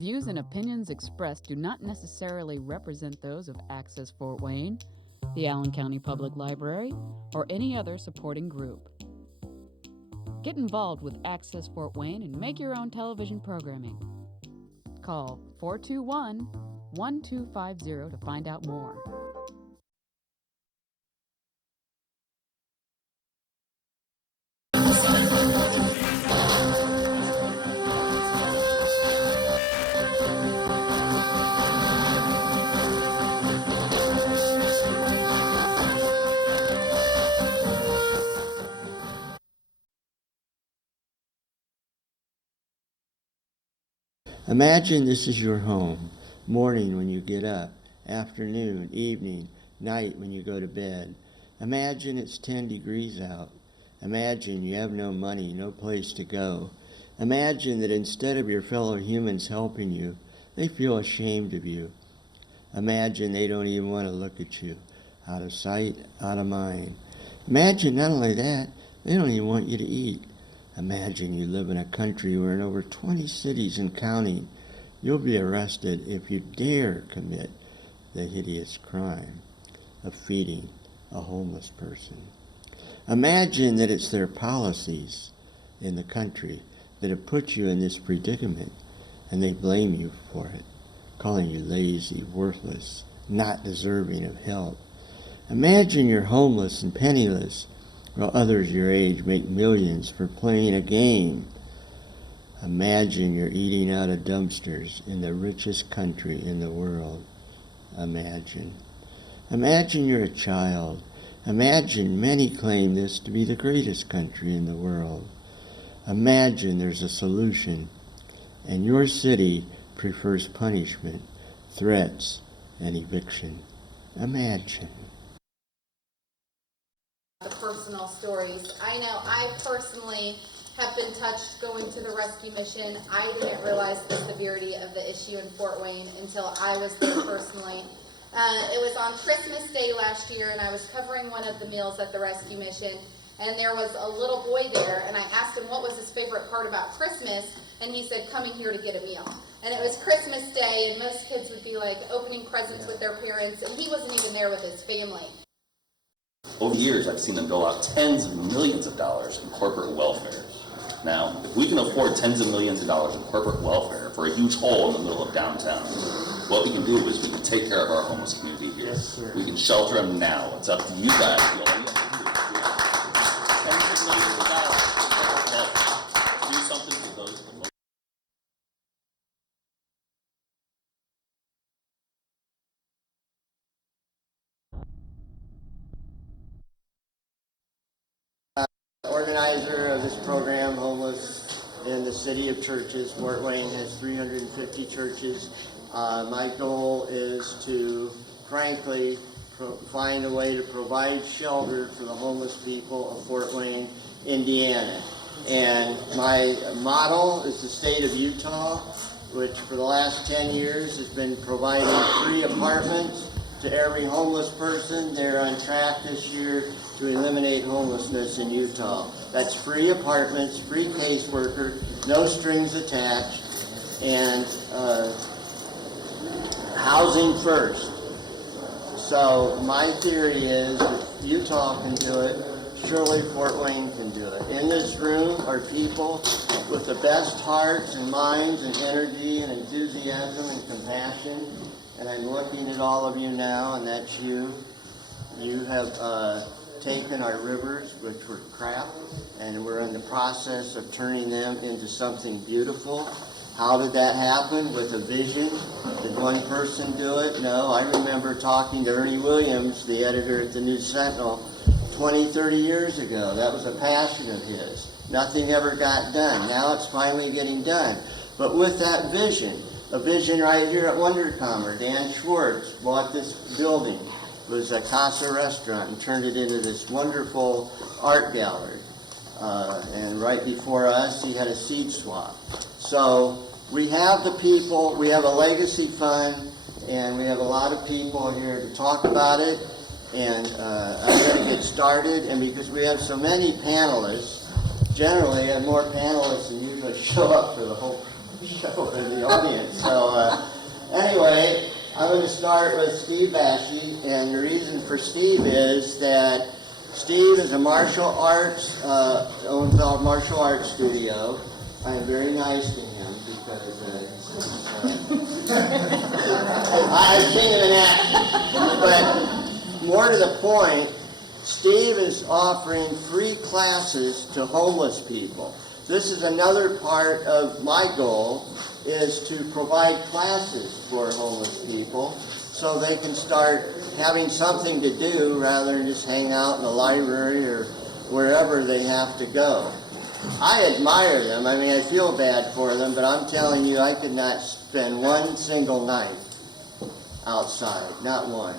Views and opinions expressed do not necessarily represent those of Access Fort Wayne, the Allen County Public Library, or any other supporting group. Get involved with Access Fort Wayne and make your own television programming. Call 421-1250 to find out more. Imagine this is your home, morning when you get up, afternoon, evening, night when you go to bed. Imagine it's 10 degrees out. Imagine you have no money, no place to go. Imagine that instead of your fellow humans helping you, they feel ashamed of you. Imagine they don't even want to look at you. Out of sight, out of mind. Imagine not only that, they don't even want you to eat. Imagine you live in a country where in over 20 cities and counting, you'll be arrested if you dare commit the hideous crime of feeding a homeless person. Imagine that it's their policies in the country that have put you in this predicament, and they blame you for it, calling you lazy, worthless, not deserving of help. Imagine you're homeless and penniless, while others your age make millions for playing a game. Imagine you're eating out of dumpsters in the richest country in the world. Imagine. Imagine you're a child. Imagine many claim this to be the greatest country in the world. Imagine there's a solution, and your city prefers punishment, threats, and eviction. Imagine. The personal stories. I know I personally have been touched going to the rescue mission. I didn't realize the severity of the issue in Fort Wayne until I was there personally. It was on Christmas Day last year, and I was covering one of the meals at the rescue mission, and there was a little boy there, and I asked him what was his favorite part about Christmas, and he said, coming here to get a meal. And it was Christmas Day, and most kids would be like opening presents with their parents, and he wasn't even there with his family. Over the years, I've seen them dole out tens of millions of dollars in corporate welfare. Now, if we can afford tens of millions of dollars in corporate welfare for a huge hole in the middle of downtown, what we can do is we can take care of our homeless community here. Yes, sir. We can shelter them now. It's up to you guys. All you have to do tens of millions of dollars. Do something for those. Organizer of this program, Homeless in the City of Churches. Fort Wayne has 350 churches. My goal is to, frankly, find a way to provide shelter for the homeless people of Fort Wayne, Indiana. And my model is the state of Utah, which for the last 10 years has been providing free apartments to every homeless person. They're on track this year to eliminate homelessness in Utah. That's free apartments, free caseworker, no strings attached, and housing first. So my theory is if Utah can do it, surely Fort Wayne can do it. In this room are people with the best hearts and minds and energy and enthusiasm and compassion. And I'm looking at all of you now, and that's you. You have taken our rivers, which were crap, and we're in the process of turning them into something beautiful. How did that happen? With a vision? Did one person do it? No, I remember talking to Ernie Williams, the editor at the News Sentinel, 20, 30 years ago. That was a passion of his. Nothing ever got done. Now it's finally getting done. But with that vision, a vision right here at Wunderkammer, Dan Schwartz bought this building. It was a Casa restaurant and turned it into this wonderful art gallery. And right before us, he had a seed swap. So we have the people, we have a legacy fund, and we have a lot of people here to talk about it. And I'm going to get started. And because we have so many panelists, generally I have more panelists than usually show up for the whole show in the audience. So anyway, I'm going to start with Steve Basche, and the reason for Steve is that Steve is a martial arts, owns a martial arts studio. I am very nice to him because I've seen him in action. But more to the point, Steve is offering free classes to homeless people. This is another part of my goal, is to provide classes for homeless people so they can start having something to do rather than just hang out in the library or wherever they have to go. I admire them. I mean, I feel bad for them, but I'm telling you, I could not spend one single night outside, not one.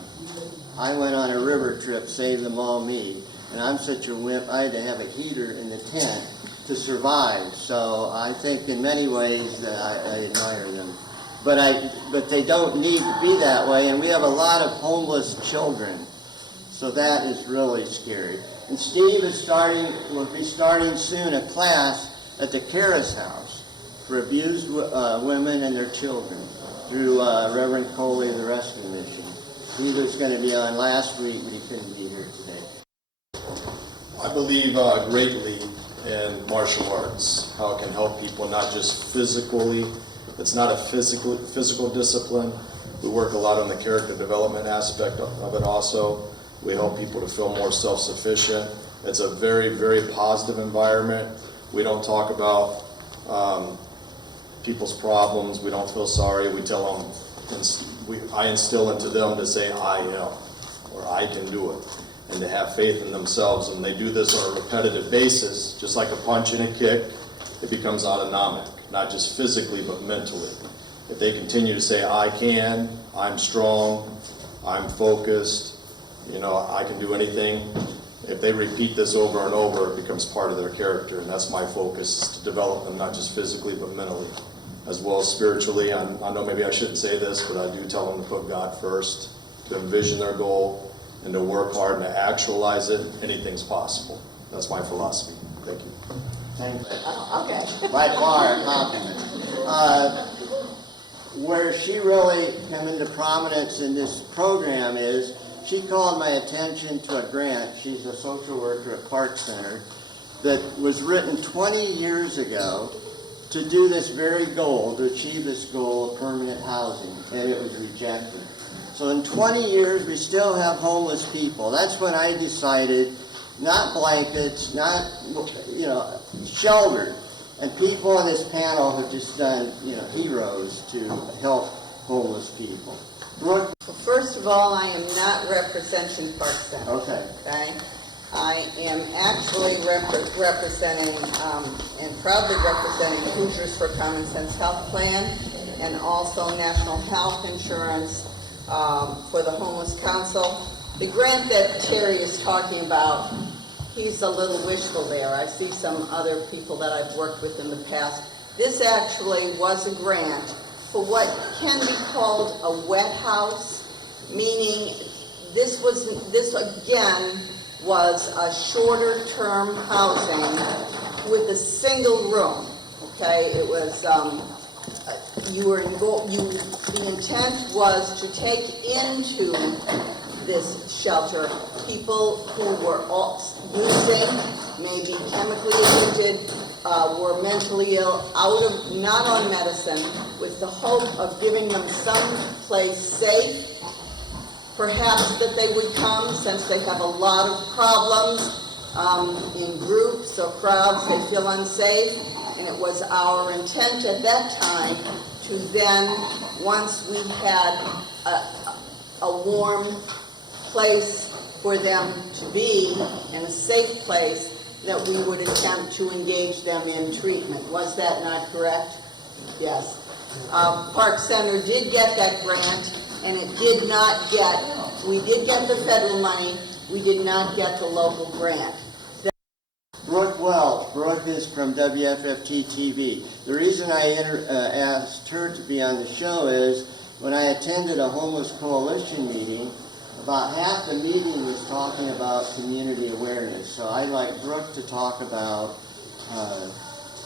I went on a river trip, Save Them All Me, and I'm such a wimp, I had to have a heater in the tent to survive. So I think in many ways that I admire them. But they don't need to be that way, and we have a lot of homeless children. So that is really scary. And Steve is will be starting soon a class at the Caris House for abused women and their children through Reverend Coley of the Rescue Mission. He was going to be on last week, but he couldn't be here today. I believe greatly in martial arts, how it can help people not just physically. It's not a physical discipline. We work a lot on the character development aspect of it also. We help people to feel more self-sufficient. It's a very, very positive environment. We don't talk about people's problems. We don't feel sorry. We tell them, I instill into them to say, I am, or I can do it, and to have faith in themselves. And they do this on a repetitive basis, just like a punch and a kick. It becomes autonomic, not just physically, but mentally. If they continue to say, I can, I'm strong, I'm focused, I can do anything. If they repeat this over and over, it becomes part of their character, and that's my focus, is to develop them not just physically, but mentally, as well as spiritually. I know maybe I shouldn't say this, but I do tell them to put God first, to envision their goal, and to work hard and to actualize it. Anything's possible. That's my philosophy. Thank you. Thank you. Okay. By far, a compliment. Where she really came into prominence in this program is she called my attention to a grant. She's a social worker at Park Center that was written 20 years ago to do this very goal, to achieve this goal of permanent housing, and it was rejected. So in 20 years, we still have homeless people. That's when I decided, not blankets, not, shelter. And people on this panel have just done, heroes to help homeless people. Brooke? Well, first of all, I am not representing Park Center. Okay. Okay? I am actually representing and proudly representing Hoosiers for Commonsense Health Plan, and also National Health Insurance for the Homeless Council. The grant that Terry is talking about, he's a little wishful there. I see some other people that I've worked with in the past. This actually was a grant for what can be called a wet house, meaning this again was a shorter term housing with a single room. Okay, it was the intent was to take into this shelter people who were using, maybe chemically addicted, were mentally ill, not on medicine, with the hope of giving them some place safe, perhaps that they would come, since they have a lot of problems in groups or crowds, they feel unsafe. And it was our intent at that time to then, once we had a warm place for them to be, and a safe place, that we would attempt to engage them in treatment. Was that not correct? Yes. Park Center did get that grant, and it did not get, we did get the federal money, we did not get the local grant. Brooke Welch. Brooke is from WFFT-TV. The reason I asked her to be on the show is when I attended a homeless coalition meeting, about half the meeting was talking about community awareness. So I'd like Brooke to talk about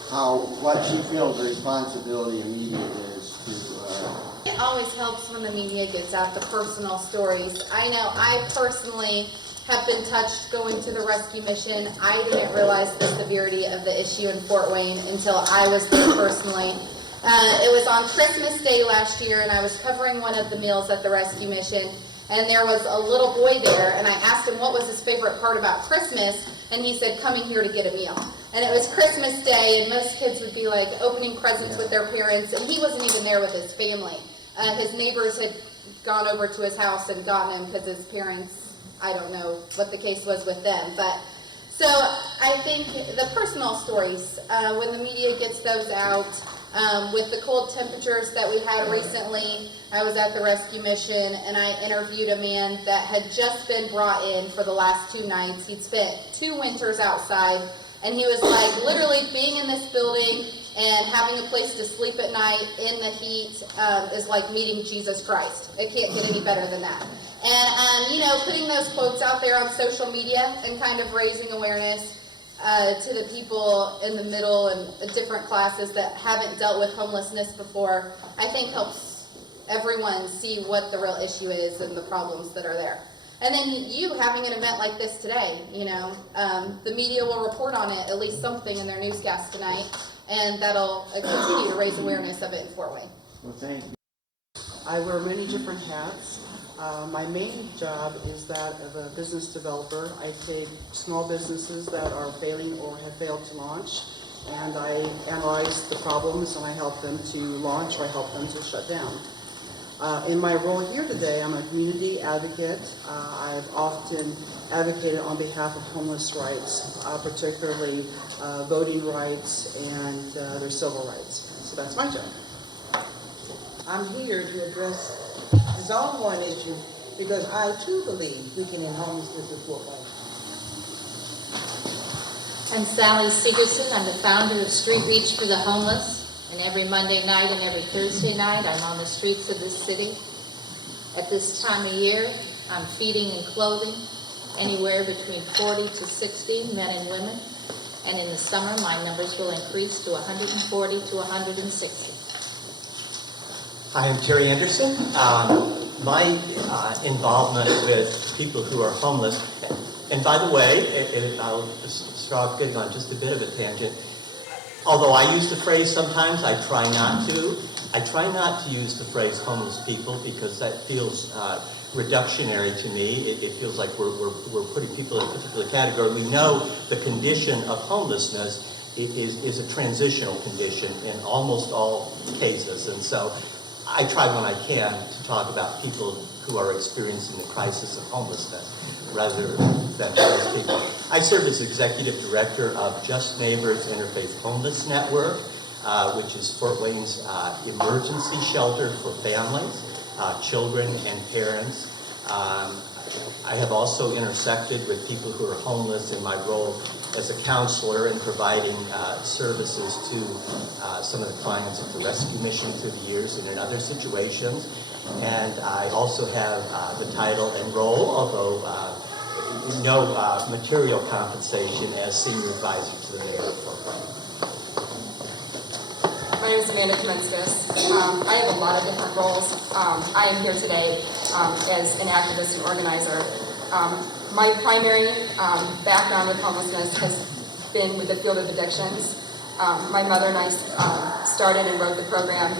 what she feels the responsibility of media is to. It always helps when the media gets out the personal stories. I know I personally have been touched going to the rescue mission. I didn't realize the severity of the issue in Fort Wayne until I was there personally. It was on Christmas Day last year, and I was covering one of the meals at the rescue mission, and there was a little boy there, and I asked him what was his favorite part about Christmas, and he said, coming here to get a meal. And it was Christmas Day, and most kids would be like opening presents with their parents, and he wasn't even there with his family. His neighbors had gone over to his house and gotten him because his parents, I don't know what the case was with them. But so I think the personal stories, when the media gets those out, with the cold temperatures that we had recently, I was at the rescue mission and I interviewed a man that had just been brought in for the last 2 nights. He'd spent 2 winters outside, and he was like, literally being in this building and having a place to sleep at night in the heat is like meeting Jesus Christ. It can't get any better than that. And, you know, putting those quotes out there on social media and kind of raising awareness to the people in the middle and different classes that haven't dealt with homelessness before, I think helps everyone see what the real issue is and the problems that are there. And then you having an event like this today, you know, the media will report on it, at least something in their newscast tonight, and that'll continue to raise awareness of it in Fort Wayne. Well, thank you. I wear many different hats. My main job is that of a business developer. I take small businesses that are failing or have failed to launch, and I analyze the problems and I help them to launch or I help them to shut down. In my role here today, I'm a community advocate. I've often advocated on behalf of homeless rights, particularly voting rights and their civil rights. So that's my job. I'm here to address the Zone 1 issue because I too believe we can end homelessness in Fort Wayne. I'm Patti Jimerson. I'm the founder of Street Reach for the Homeless. And every Monday night and every Thursday night, I'm on the streets of this city. At this time of year, I'm feeding and clothing anywhere between 40 to 60 men and women. And in the summer, my numbers will increase to 140 to 160. Hi, I'm Terry Anderson. My involvement with people who are homeless, and by the way, I'll start getting on just a bit of a tangent. Although I use the phrase sometimes, I try not to. I try not to use the phrase homeless people because that feels reductionary to me. It feels like we're putting people in a particular category. We know the condition of homelessness is a transitional condition in almost all cases, and so I try when I can to talk about people who are experiencing the crisis of homelessness rather than homeless people. I serve as executive director of Just Neighbors Interfaith Homeless Network, which is Fort Wayne's emergency shelter for families, children, and parents. I have also intersected with people who are homeless in my role as a counselor and providing services to some of the clients at the rescue mission through the years and in other situations. And I also have the title and role, although no material compensation, as senior advisor to the mayor of Fort Wayne. My name is Kaminskas. I have a lot of different roles. I am here today as an activist and organizer. My primary background with homelessness has been with the field of addictions. My mother and I started and wrote the program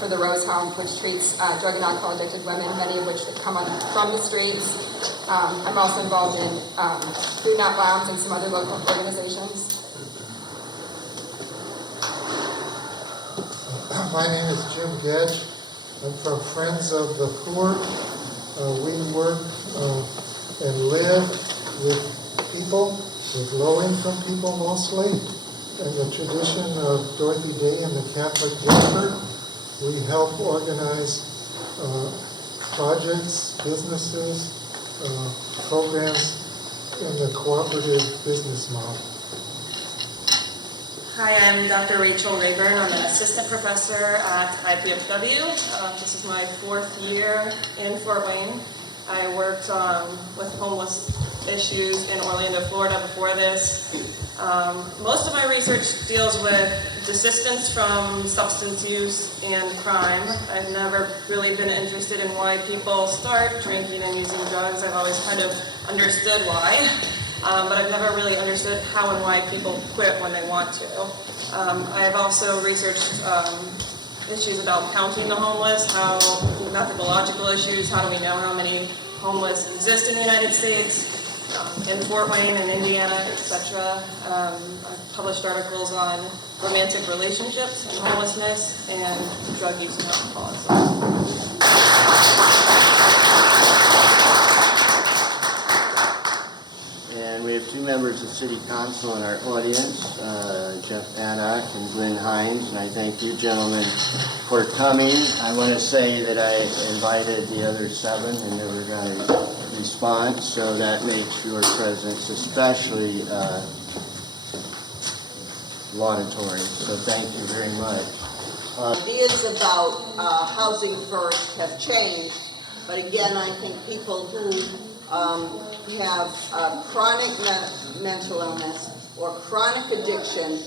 for the Rose Home, which treats drug and alcohol addicted women, many of which come from the streets. I'm also involved in Food Not Violence and some other local organizations. My name is Jim Goetsch. I'm from Friends of the Poor. We work and live with people, with low-income people mostly, in the tradition of Dorothy Day and the Catholic Shepherd. We help organize projects, businesses, programs in the cooperative business model. Hi, I'm Dr. Rachel Rayburn. I'm an assistant professor at IPFW. This is my 4th year in Fort Wayne. I worked with homeless issues in Orlando, Florida before this. Most of my research deals with desistance from substance use and crime. I've never really been interested in why people start drinking and using drugs. I've always kind of understood why, but I've never really understood how and why people quit when they want to. I've also researched issues about counting the homeless, how methodological issues, how do we know how many homeless exist in the United States, in Fort Wayne and Indiana, etc. I've published articles on romantic relationships and homelessness and drug use and alcoholism. And we have two members of City Council in our audience, Jeff Addock and Glenn Hines, and I thank you gentlemen for coming. I want to say that I invited the other 7 and never got a response, so that makes your presence especially laudatory, so thank you very much. Ideas about housing first have changed, but again, I think people who have chronic mental illness or chronic addiction,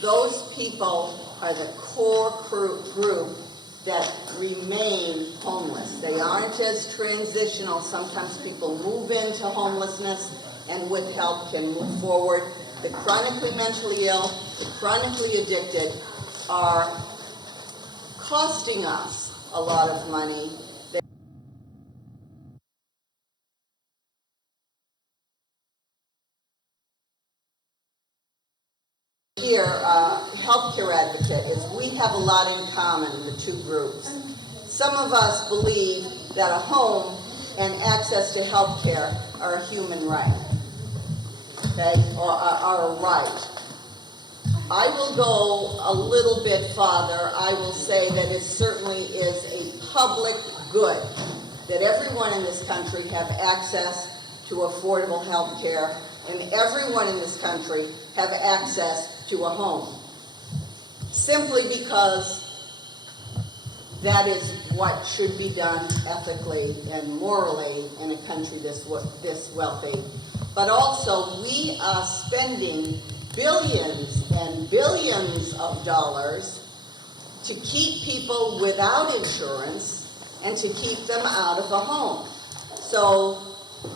those people are the core group that remain homeless. They aren't as transitional. Sometimes people move into homelessness and with help can move forward. The chronically mentally ill, the chronically addicted are costing us a lot of money. Here, healthcare advocate, is we have a lot in common, the two groups. Some of us believe that a home and access to healthcare are a human right, okay, or are a right. I will go a little bit farther. I will say that it certainly is a public good that everyone in this country have access to affordable health care and everyone in this country have access to a home. Simply because that is what should be done ethically and morally in a country this wealthy. But also, we are spending billions and billions of dollars to keep people without insurance and to keep them out of a home. So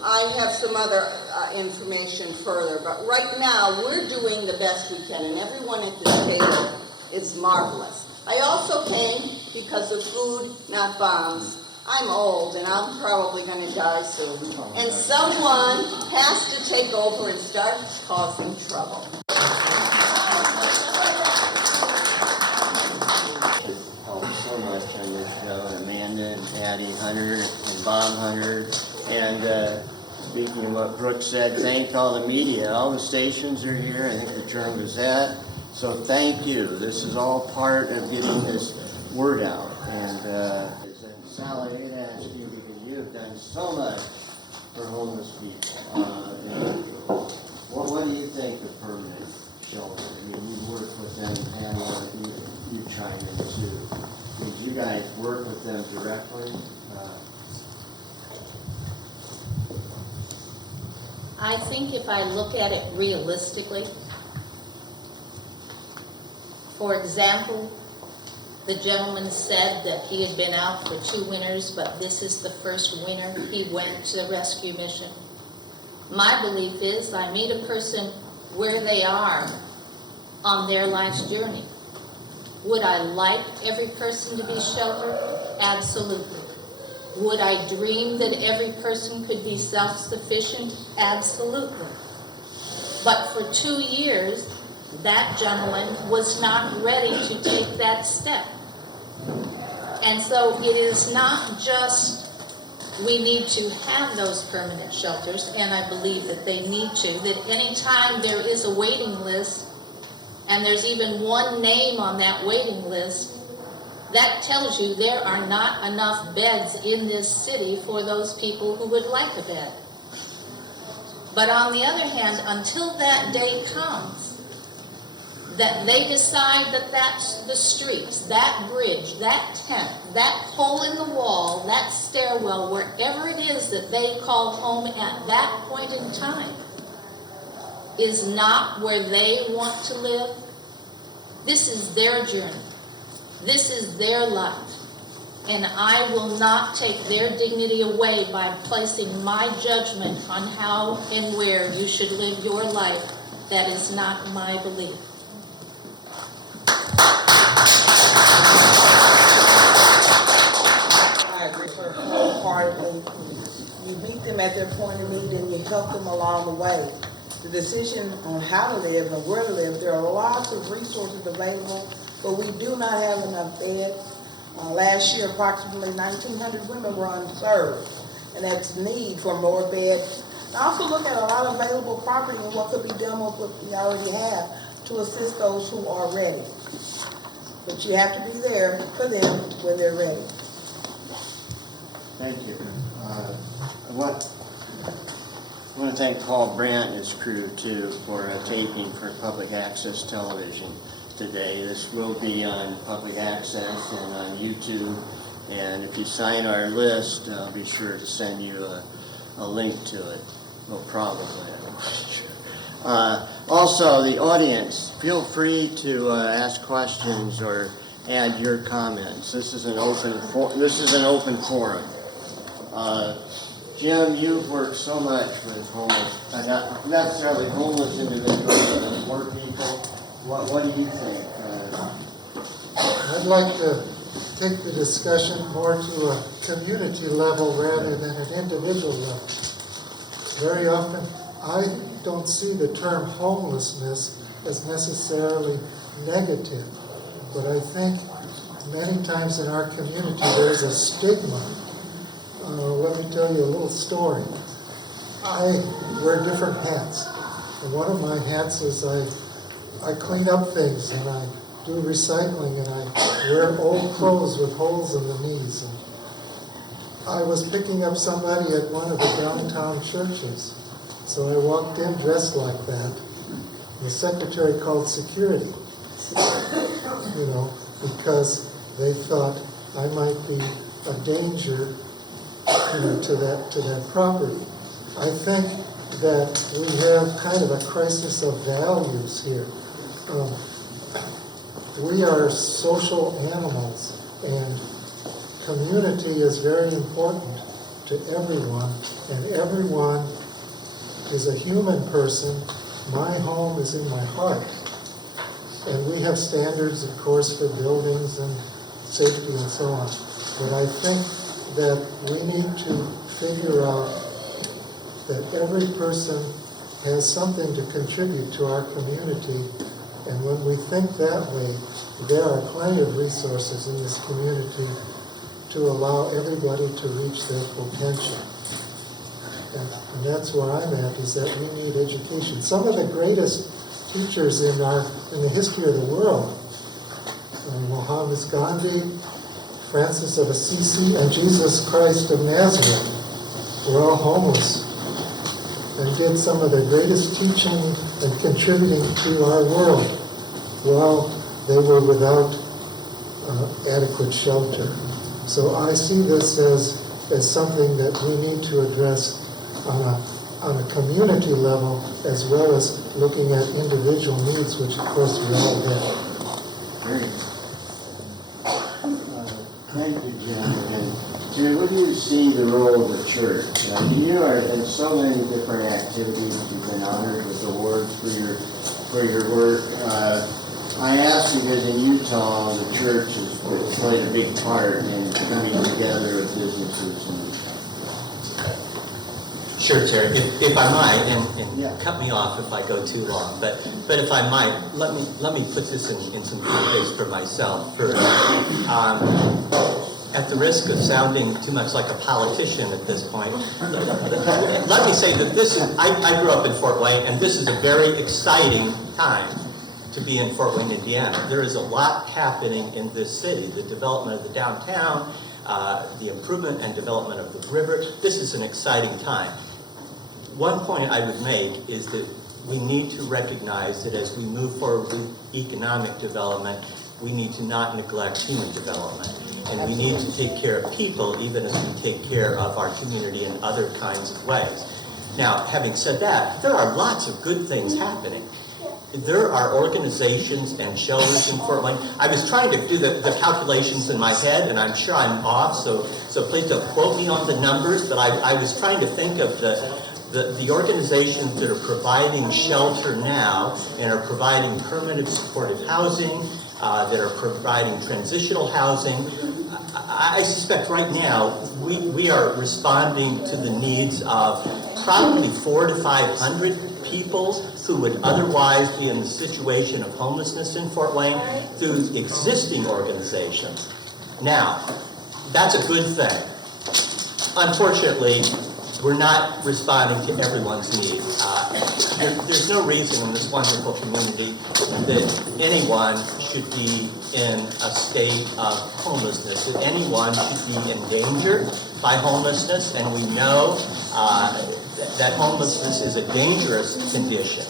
I have some other information further, but right now we're doing the best we can, and everyone at this table is marvelous. I also came because of food, not bombs. I'm old and I'm probably going to die soon, and someone has to take over and start causing trouble. Helped so much on this show, Amanda and Patty Hunter and Bob Hunter. And speaking of what Brooke said, thank all the media. All the stations are here. I think the Journal Gazette. So thank you. This is all part of getting this word out. And Sally, I'm going to ask you, because you have done so much for homeless people. What do you think of permanent shelter? I mean, you work with them, Pamela, you chime in too. Did you guys work with them directly? I think if I look at it realistically, for example, the gentleman said that he had been out for 2 winters, but this is the first winter he went to the rescue mission. My belief is I meet a person where they are on their life's journey. Would I like every person to be sheltered? Absolutely. Would I dream that every person could be self-sufficient? Absolutely. But for 2 years, that gentleman was not ready to take that step. And so it is not just we need to have those permanent shelters, and I believe that they need to, that anytime there is a waiting list, and there's even one name on that waiting list, that tells you there are not enough beds in this city for those people who would like a bed. But on the other hand, until that day comes, that they decide that that's the streets, that bridge, that tent, that hole in the wall, that stairwell, wherever it is that they call home at that point in time, is not where they want to live, this is their journey. This is their life. And I will not take their dignity away by placing my judgment on how and where you should live your life. That is not my belief. I agree with her wholeheartedly. You meet them at their point of need and you help them along the way. The decision on how to live and where to live, there are lots of resources available, but we do not have enough beds. Last year, approximately 1,900 women were unserved, and that's need for more beds. And also look at a lot of available property and what could be done with what we already have to assist those who are ready. But you have to be there for them when they're ready. Thank you. I want to thank Paul Brandt and his crew, too, for taping for public access television today. This will be on public access and on YouTube. And if you sign our list, I'll be sure to send you a link to it. Well, probably, I'm not sure. Also, the audience, feel free to ask questions or add your comments. This is an open forum. Jim, you've worked so much with homeless, not necessarily homeless individuals, but poor people. What do you think? I'd like to take the discussion more to a community level rather than an individual level. Very often, I don't see the term homelessness as necessarily negative, but I think many times in our community there's a stigma. Let me tell you a little story. I wear different hats, and one of my hats is I clean up things and I do recycling and I wear old clothes with holes in the knees. And I was picking up somebody at one of the downtown churches, so I walked in dressed like that. The secretary called security, because they thought I might be a danger, to that property. I think that we have kind of a crisis of values here. We are social animals, and community is very important to everyone, and everyone is a human person. My home is in my heart. And we have standards, of course, for buildings and safety and so on. But I think that we need to figure out that every person has something to contribute to our community. And when we think that way, there are plenty of resources in this community to allow everybody to reach their potential. And that's where I'm at, is that we need education. Some of the greatest teachers in the history of the world, Mohammed Gandhi, Francis of Assisi, and Jesus Christ of Nazareth, were all homeless and did some of the greatest teaching and contributing to our world while they were without adequate shelter. So I see this as something that we need to address on a community level, as well as looking at individual needs, which of course we all have. Great. Thank you, Jim. And Jim, what do you see the role of the church? You are in so many different activities. You've been honored with awards for your work. I ask because in Utah, the church has played a big part in coming together of businesses. Sure, Terry. If I might, and cut me off if I go too long, but if I might, let me put this in some context for myself. First, at the risk of sounding too much like a politician at this point, let me say that I grew up in Fort Wayne, and this is a very exciting time to be in Fort Wayne, Indiana. There is a lot happening in this city. The development of the downtown, the improvement and development of the river. This is an exciting time. One point I would make is that we need to recognize that as we move forward with economic development, we need to not neglect human development. And we need to take care of people even as we take care of our community in other kinds of ways. Now, having said that, there are lots of good things happening. There are organizations and shelters in Fort Wayne. I was trying to do the calculations in my head, and I'm sure I'm off, so please don't quote me on the numbers, but I was trying to think of the organizations that are providing shelter now and are providing permanent supportive housing, that are providing transitional housing. I suspect right now we are responding to the needs of probably 400 to 500 people who would otherwise be in the situation of homelessness in Fort Wayne through existing organizations. Now, that's a good thing. Unfortunately, we're not responding to everyone's needs. There's no reason in this wonderful community that anyone should be in a state of homelessness, that anyone should be endangered by homelessness, and we know that homelessness is a dangerous condition.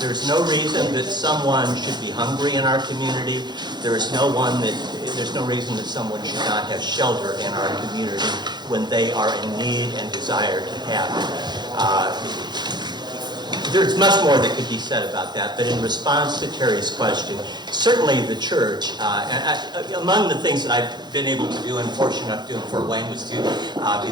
There's no reason that someone should be hungry in our community. There's no reason that someone should not have shelter in our community when they are in need and desire to have it. There's much more that could be said about that, but in response to Terry's question, certainly the church, among the things that I've been able to do and fortunate enough to do in Fort Wayne was to be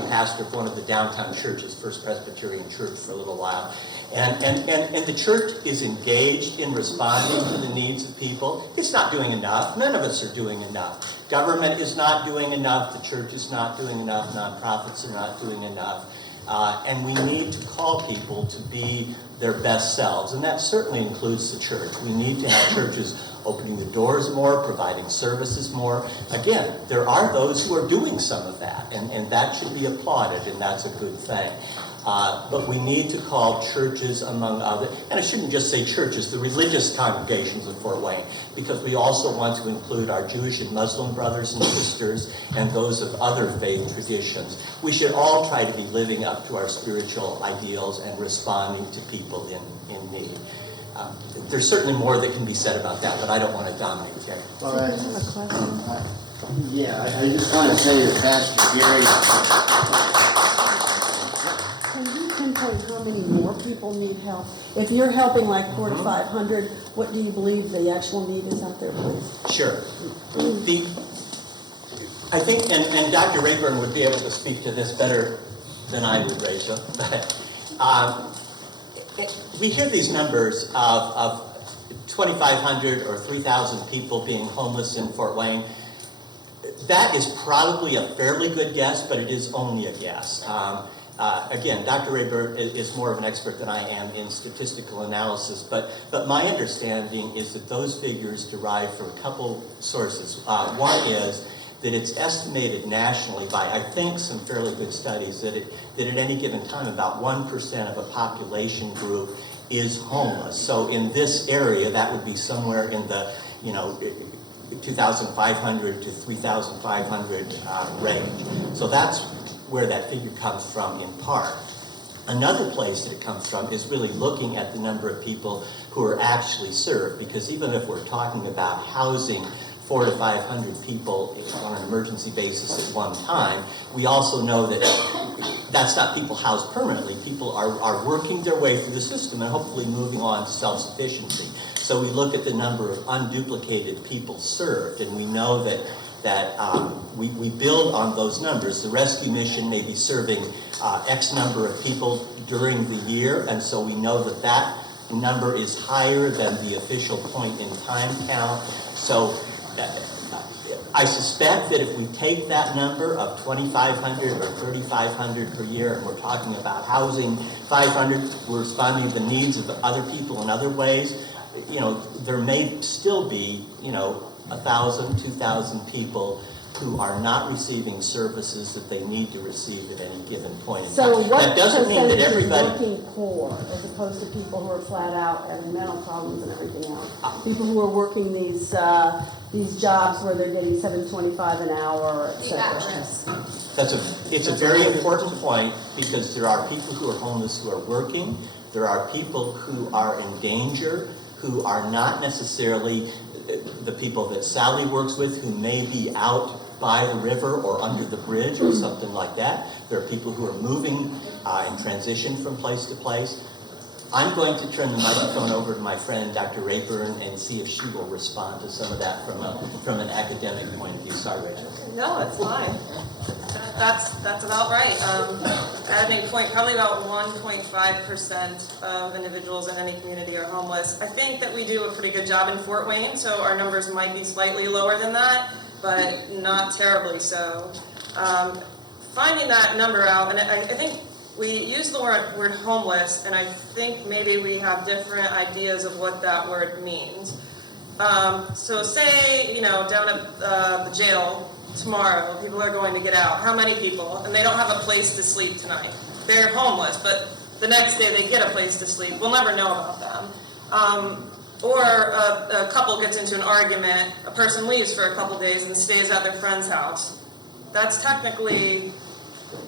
pastor of one of the downtown churches, First Presbyterian Church, for a little while. And the church is engaged in responding to the needs of people. It's not doing enough. None of us are doing enough. Government is not doing enough. The church is not doing enough. Nonprofits are not doing enough. And we need to call people to be their best selves, and that certainly includes the church. We need to have churches opening the doors more, providing services more. Again, there are those who are doing some of that, and that should be applauded, and that's a good thing. But we need to call churches, among other, and I shouldn't just say churches, the religious congregations of Fort Wayne, because we also want to include our Jewish and Muslim brothers and sisters and those of other faith traditions. We should all try to be living up to our spiritual ideals and responding to people in need. There's certainly more that can be said about that, but I don't want to dominate here. All right. I just want to say that Pastor Gary... Can you pinpoint how many more people need help? If you're helping like 400 to 500, what do you believe the actual need is out there, please? Sure. I think, and Dr. Rayburn would be able to speak to this better than I would, Rachel, but we hear these numbers of 2,500 or 3,000 people being homeless in Fort Wayne. That is probably a fairly good guess, but it is only a guess. Again, Dr. Rayburn is more of an expert than I am in statistical analysis, but my understanding is that those figures derive from a couple sources. One is that it's estimated nationally by, I think, some fairly good studies that at any given time about 1% of a population group is homeless. So in this area, that would be somewhere in the 2,500 to 3,500 range. So that's where that figure comes from in part. Another place that it comes from is really looking at the number of people who are actually served, because even if we're talking about housing 400 to 500 people on an emergency basis at one time, we also know that that's not people housed permanently. People are working their way through the system and hopefully moving on to self-sufficiency. So we look at the number of unduplicated people served, and we know that we build on those numbers. The rescue mission may be serving X number of people during the year, and so we know that that number is higher than the official point in time count. So I suspect that if we take that number of 2,500 or 3,500 per year, and we're talking about housing 500, we're responding to the needs of other people in other ways, there may still be, 1,000, 2,000 people who are not receiving services that they need to receive at any given point in time. So what that doesn't mean that everybody is working poor as opposed to people who are flat out having mental problems and everything else? People who are working these jobs where they're getting $7.25 an hour, etc. It's a very important point, because there are people who are homeless who are working. There are people who are in danger, who are not necessarily the people that Sally works with, who may be out by the river or under the bridge or something like that. There are people who are moving in transition from place to place. I'm going to turn the microphone over to my friend, Dr. Rayburn, and see if she will respond to some of that from an academic point of view. Sorry, Rachel. No, it's fine. That's about right. At any point, probably about 1.5% of individuals in any community are homeless. I think that we do a pretty good job in Fort Wayne, so our numbers might be slightly lower than that, but not terribly so. Finding that number out, and I think we use the word homeless, and I think maybe we have different ideas of what that word means. So say, down at the jail tomorrow, people are going to get out. How many people? And they don't have a place to sleep tonight. They're homeless, but the next day they get a place to sleep. We'll never know about them. Or a couple gets into an argument, a person leaves for a couple days and stays at their friend's house. That's technically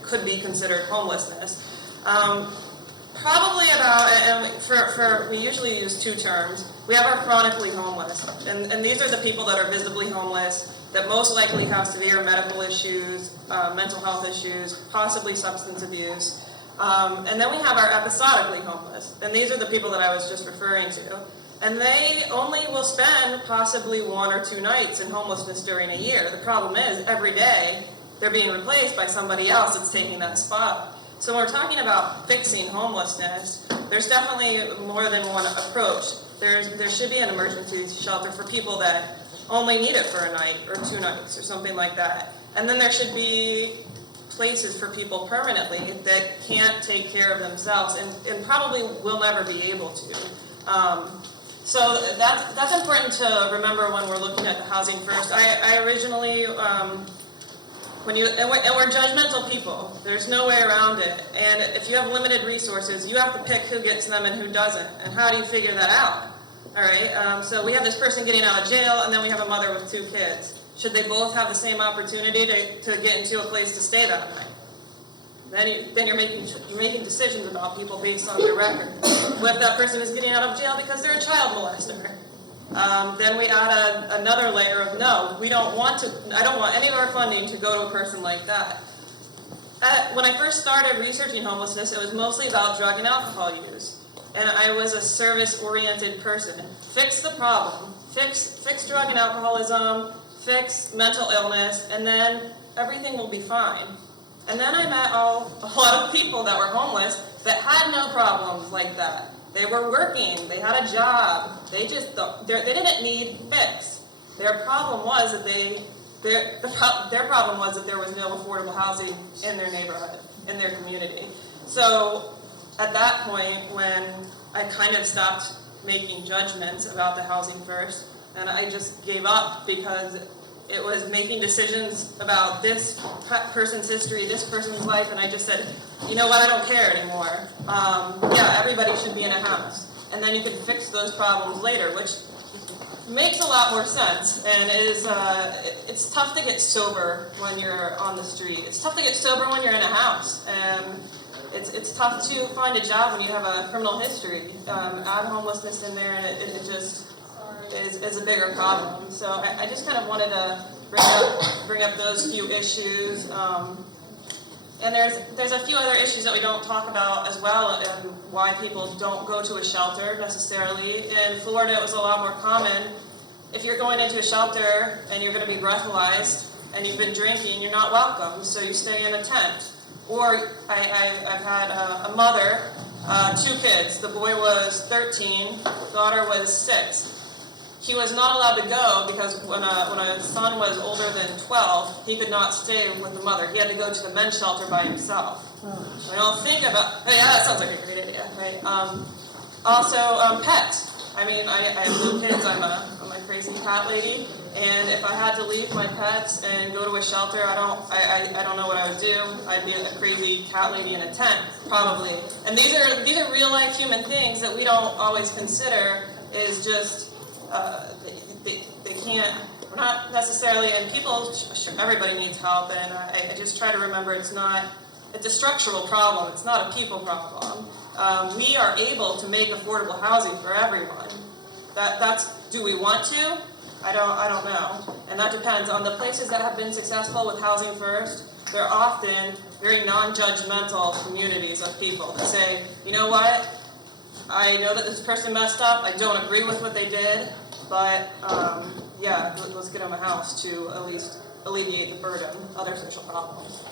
could be considered homelessness. Probably about, and we usually use two terms. We have our chronically homeless, and these are the people that are visibly homeless, that most likely have severe medical issues, mental health issues, possibly substance abuse. And then we have our episodically homeless, and these are the people that I was just referring to. And they only will spend possibly 1 or 2 nights in homelessness during a year. The problem is, every day, they're being replaced by somebody else that's taking that spot. So when we're talking about fixing homelessness, there's definitely more than one approach. There should be an emergency shelter for people that only need it for a night or 2 nights or something like that. And then there should be places for people permanently that can't take care of themselves and probably will never be able to. So that's important to remember when we're looking at the housing first. I originally, we're judgmental people. There's no way around it. And if you have limited resources, you have to pick who gets them and who doesn't. And how do you figure that out? All right, so we have this person getting out of jail, and then we have a mother with 2 kids. Should they both have the same opportunity to get into a place to stay that night? Then you're making decisions about people based on their record. What if that person is getting out of jail because they're a child molester? Then we add another layer of no, I don't want any of our funding to go to a person like that. When I first started researching homelessness, it was mostly about drug and alcohol use. And I was a service-oriented person. Fix the problem. Fix drug and alcoholism, fix mental illness, and then everything will be fine. And then I met a lot of people that were homeless that had no problems like that. They were working, they had a job, they didn't need fix. Their problem was that their problem was that there was no affordable housing in their neighborhood, in their community. So at that point, when I kind of stopped making judgments about the housing first, and I just gave up because it was making decisions about this person's history, this person's life, and I just said, you know what, I don't care anymore. Everybody should be in a house. And then you can fix those problems later, which makes a lot more sense. And it's tough to get sober when you're on the street. It's tough to get sober when you're in a house. And it's tough to find a job when you have a criminal history. Add homelessness in there, and it just is a bigger problem. So I just kind of wanted to bring up those few issues. And there's a few other issues that we don't talk about as well, and why people don't go to a shelter necessarily. In Florida, it was a lot more common. If you're going into a shelter and you're going to be breathalyzed and you've been drinking, you're not welcome, so you stay in a tent. Or I've had a mother, 2 kids. The boy was 13, daughter was 6. He was not allowed to go because when a son was older than 12, he could not stay with the mother. He had to go to the men's shelter by himself. I don't think about, that sounds like a great idea, right? Also, pets. I mean, I have 2 kids. I'm a crazy cat lady, and if I had to leave my pets and go to a shelter, I don't know what I would do. I'd be a crazy cat lady in a tent, probably. And these are real life human things that we don't always consider. Is just they can't. We're not necessarily, and people. Sure, everybody needs help, and I just try to remember it's a structural problem. It's not a people problem. We are able to make affordable housing for everyone. Do we want to? I don't know. And that depends on the places that have been successful with Housing First. They're often very non-judgmental communities of people that say, you know what, I know that this person messed up, I don't agree with what they did, but yeah, let's get them a house to at least alleviate the burden, other social problems.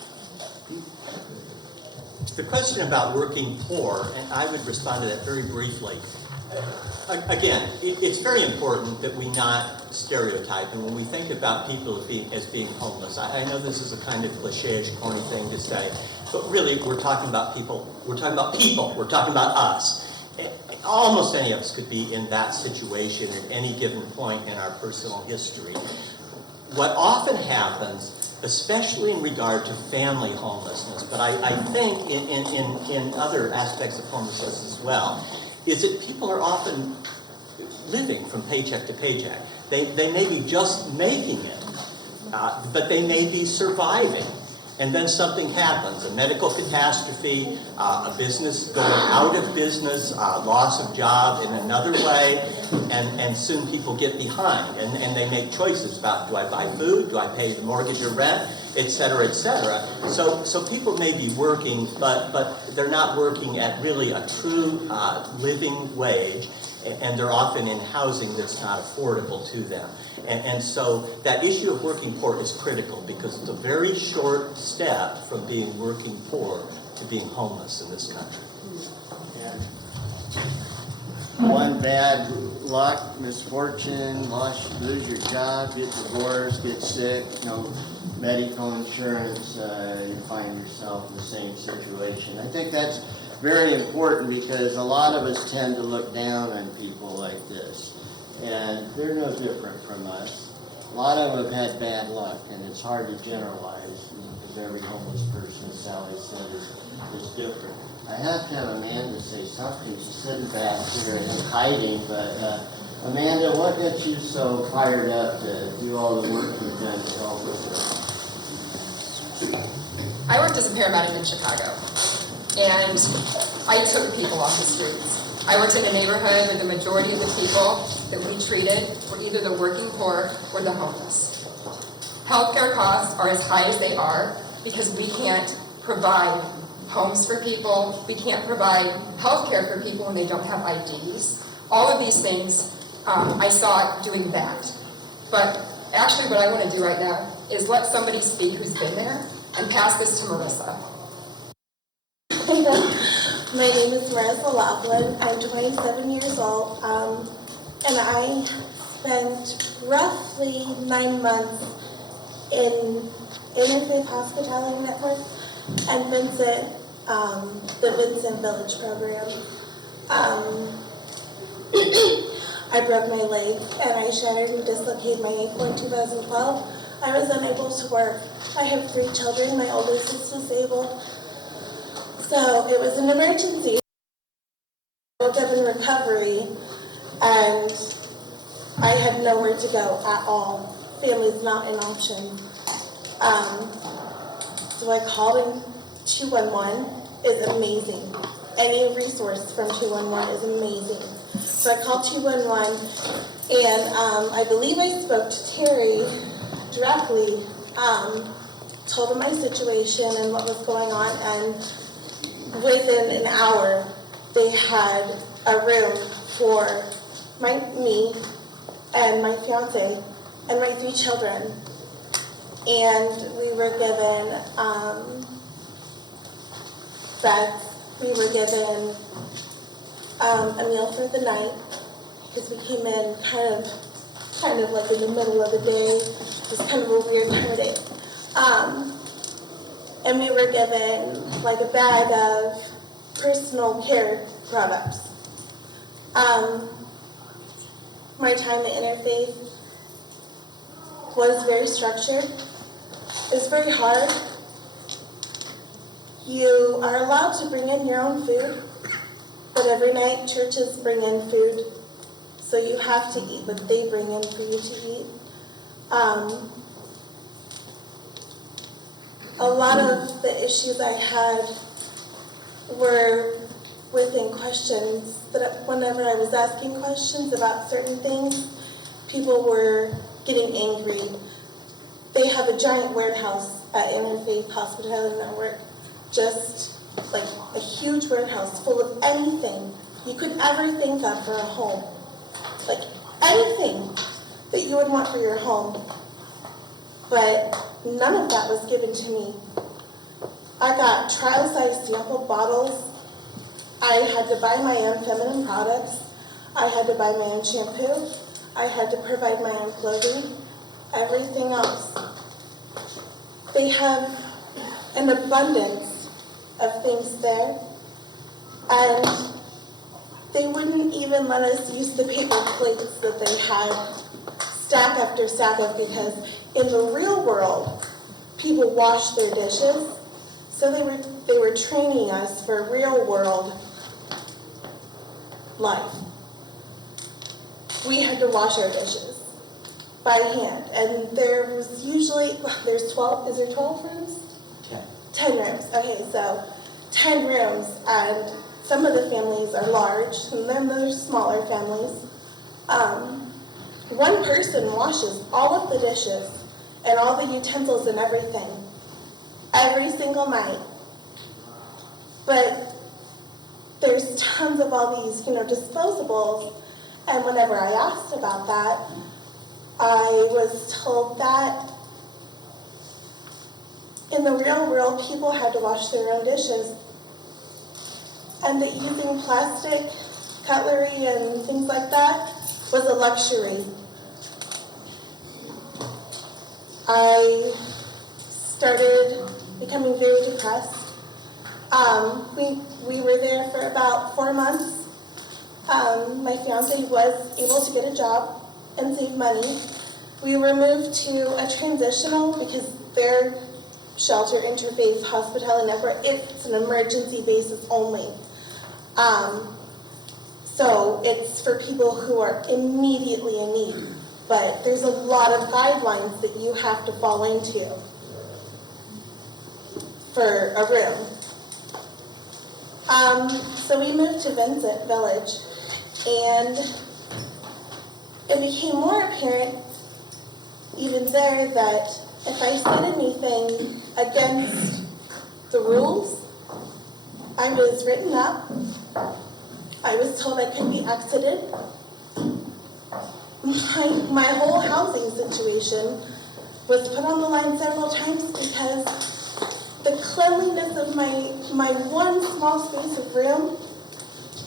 The question about working poor, and I would respond to that very briefly. Again, it's very important that we not stereotype, and when we think about people as being homeless, I know this is a kind of cliche-ish, corny thing to say, but really we're talking about people, we're talking about us. Almost any of us could be in that situation at any given point in our personal history. What often happens, especially in regard to family homelessness, but I think in other aspects of homelessness as well, is that people are often living from paycheck to paycheck. They may be just making it, but they may be surviving. And then something happens, a medical catastrophe, a business going out of business, loss of job in another way, and soon people get behind, and they make choices about, do I buy food, do I pay the mortgage or rent, et cetera, et cetera. So people may be working, but they're not working at really a true living wage, and they're often in housing that's not affordable to them. And so that issue of working poor is critical because it's a very short step from being working poor to being homeless in this country. Yeah. One bad luck, misfortune, lose your job, get divorced, get sick, no medical insurance, you find yourself in the same situation. I think that's very important because a lot of us tend to look down on people like this. And they're no different from us. A lot of them have had bad luck, and it's hard to generalize because every homeless person, as Sally said, is different. I have to have Amanda say something. She's sitting back here and hiding, but Amanda, what got you so fired up to do all the work you've done to help us? I worked as a paramedic in Chicago, and I took people off the streets. I worked in a neighborhood where the majority of the people that we treated were either the working poor or the homeless. Healthcare costs are as high as they are because we can't provide homes for people, we can't provide healthcare for people when they don't have IDs. All of these things, I saw doing that. But actually what I want to do right now is let somebody speak who's been there and pass this to Marissa. My name is Marissa Laughlin. I'm 27 years old, and I spent roughly 9 months in Interfaith Hospitality Network and Vincent, the Vincent Village program. I broke my leg and I shattered and dislocated my ankle in 2012. I was unable to work. I have 3 children. My oldest is disabled. So it was an emergency. I woke up in recovery and I had nowhere to go at all. Family's not an option. So I called in 211 is amazing. Any resource from 211 is amazing. So I called 211 and I believe I spoke to Terry directly, told him my situation and what was going on, and within an hour, they had a room for me and my fiance and my 3 children. And we were given beds. We were given a meal for the night because we came in kind of like in the middle of the day. It was kind of a weird time of day. And we were given like a bag of personal care products. My time at Interfaith was very structured. It's very hard. You are allowed to bring in your own food, but every night churches bring in food, so you have to eat what they bring in for you to eat. A lot of the issues I had were within questions, that whenever I was asking questions about certain things, people were getting angry. They have a giant warehouse at Interfaith Hospitality Network, just like a huge warehouse full of anything you could ever think of for a home. Like anything that you would want for your home. But none of that was given to me. I got trial-size sample bottles. I had to buy my own feminine products. I had to buy my own shampoo. I had to provide my own clothing. Everything else. They have an abundance of things there. And they wouldn't even let us use the paper plates that they had stack after stack of, because in the real world, people wash their dishes. So they were training us for real world life. We had to wash our dishes by hand, and there was usually, there's 12, is there 12 rooms? 10 rooms, okay, so 10 rooms, and some of the families are large, and then there's smaller families. One person washes all of the dishes and all the utensils and everything every single night. But there's tons of all these, disposables, and whenever I asked about that, I was told that in the real world, people had to wash their own dishes, and that using plastic cutlery and things like that was a luxury. I started becoming very depressed. We were there for about 4 months. My fiance was able to get a job and save money. We were moved to a transitional because their shelter, Interfaith Hospitality Network, it's an emergency basis only. So it's for people who are immediately in need. But there's a lot of guidelines that you have to fall into for a room. So we moved to Vincent Village, and it became more apparent even there that if I said anything against the rules, I was written up. I was told I could be exited. My whole housing situation was put on the line several times because the cleanliness of my one small space of room,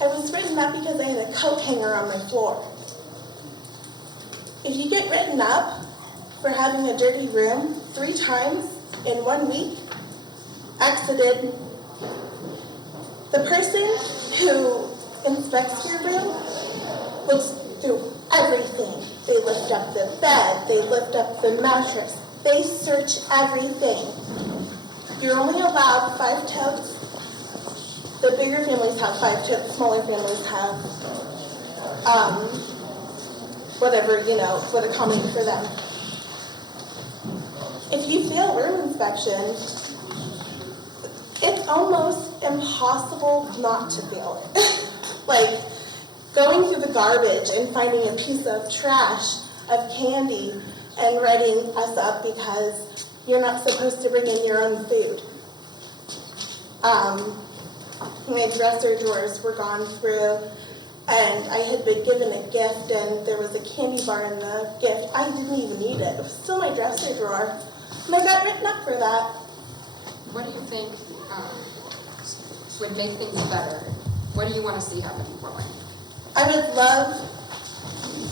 I was written up because I had a coat hanger on my floor. If you get written up for having a dirty room 3 times in 1 week, exited. The person who inspects your room looks through everything. They lift up the bed, they lift up the mattress, they search everything. You're only allowed 5 totes. The bigger families have 5 totes, smaller families have whatever, would accommodate for them. If you fail room inspection, it's almost impossible not to fail it. Like going through the garbage and finding a piece of trash of candy and writing us up because you're not supposed to bring in your own food. My dresser drawers were gone through, and I had been given a gift, and there was a candy bar in the gift. I didn't even need it. It was still my dresser drawer, and I got written up for that. What do you think would make things better? What do you want to see happen in Fort Wayne? I would love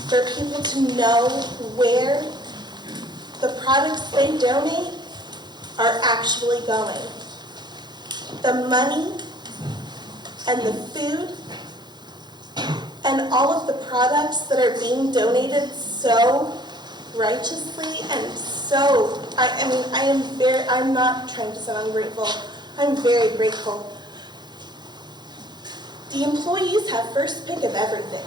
for people to know where the products they donate are actually going. The money and the food and all of the products that are being donated so righteously and so, I'm not trying to sound ungrateful. I'm very grateful. The employees have first pick of everything.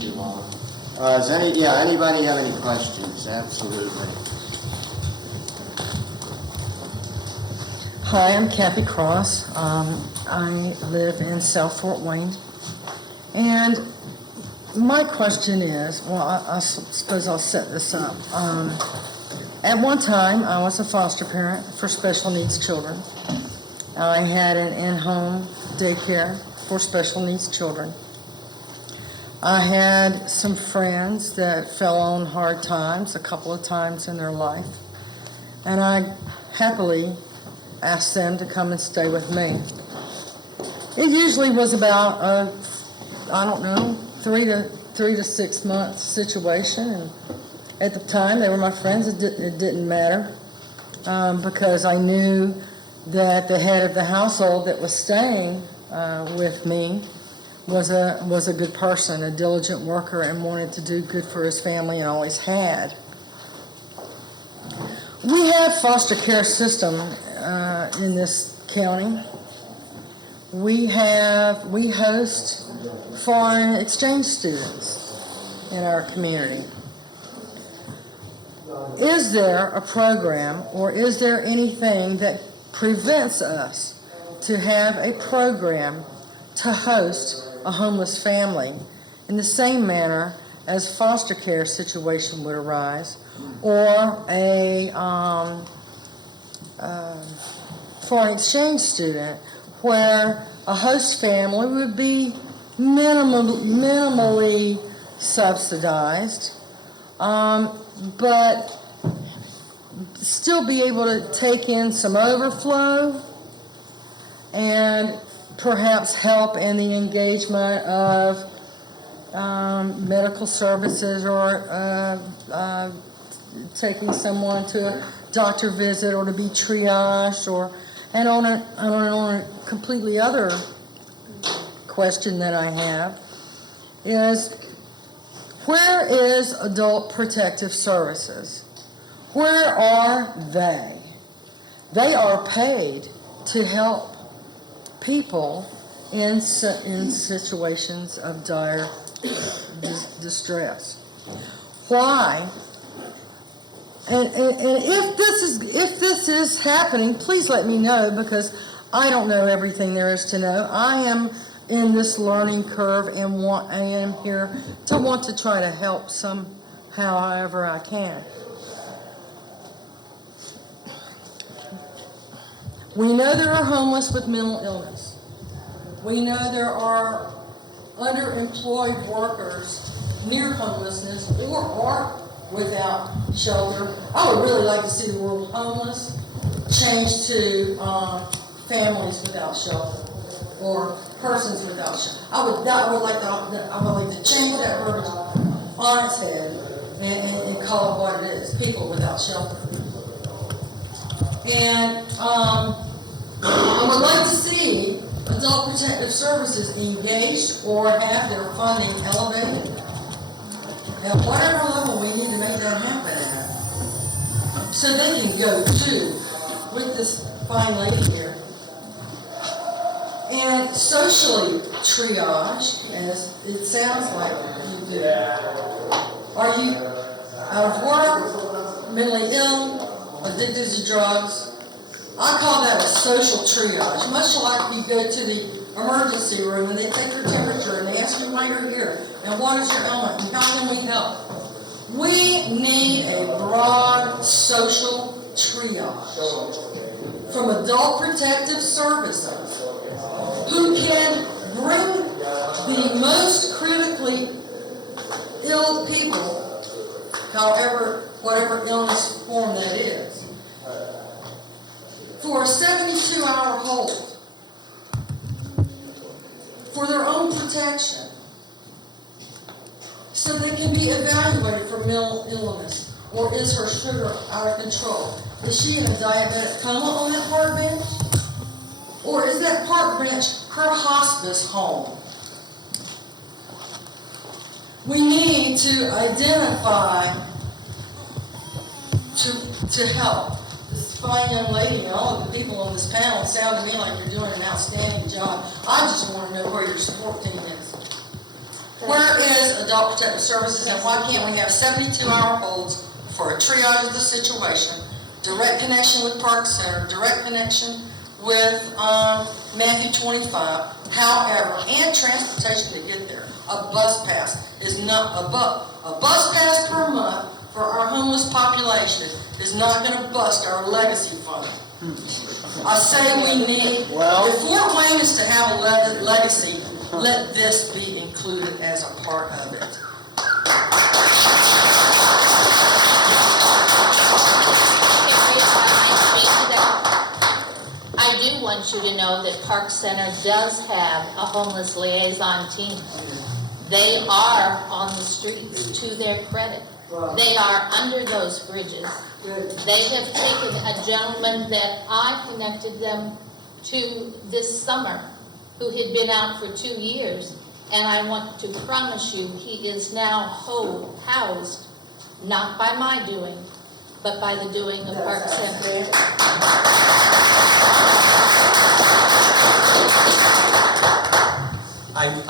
Too long. Anybody have any questions? Absolutely. Hi, I'm Kathy Cross. I live in South Fort Wayne. And My question is, well, I suppose I'll set this up. At one time, I was a foster parent for special needs children. I had an in-home daycare for special needs children. I had some friends that fell on hard times a couple of times in their life, and I happily asked them to come and stay with me. It usually was about a, I don't know, 3 to 6 month situation, and at the time they were my friends. It didn't matter because I knew that the head of the household that was staying with me was a good person, a diligent worker, and wanted to do good for his family, and always had. We have foster care system in this county. We host foreign exchange students in our community. Is there a program, or is there anything that prevents us to have a program to host a homeless family in the same manner as foster care situation would arise, or a foreign exchange student, where a host family would be minimally subsidized, but still be able to take in some overflow and perhaps help in the engagement of medical services, or taking someone to a doctor visit, or to be triaged, and on a completely other question that I have is, where is Adult Protective Services? Where are they? They are paid to help people in situations of dire distress. Why? And if this is happening, please let me know, because I don't know everything there is to know. I am in this learning curve, and I am here to want to try to help somehow, however I can. We know there are homeless with mental illness. We know there are underemployed workers near homelessness or are without shelter. I would really like to see the word homeless changed to families without shelter, or persons without shelter. I would like to change that verbiage on its head and call it what it is: people without shelter. And I would like to see Adult Protective Services engaged or have their funding elevated at whatever level we need to make that happen at, so they can go to, with this fine lady here, and socially triage, as it sounds like you do. Are you out of work, mentally ill, addicted to drugs? I call that a social triage, much like you go to the emergency room and they take your temperature and they ask you why you're here and what is your ailment and how can we help. We need a broad social triage from Adult Protective Services, who can bring the most critically ill people, whatever illness form that is, for a 72-hour hold, for their own protection, so they can be evaluated for mental illness. Or is her sugar out of control? Is she in a diabetic coma on that park bench? Or is that park bench her hospice home? We need to identify to help. This fine young lady and all of the people on this panel sound to me like you're doing an outstanding job. I just want to know where your support team is. Where is Adult Protective Services, and why can't we have 72-hour holds for a triage of the situation, direct connection with Park Center, direct connection with Matthew 25, however, and transportation to get there? a bus pass is not a bus pass per month for our homeless population is not going to bust our legacy fund. I say we need, if Fort Wayne is to have a legacy, let this be included as a part of it. I do want you to know that Park Center does have a homeless liaison team. They are on the streets, to their credit. They are under those bridges. They have taken a gentleman that I connected them to this summer, who had been out for 2 years, and I want to promise you he is now housed, not by my doing, but by the doing of Park Center.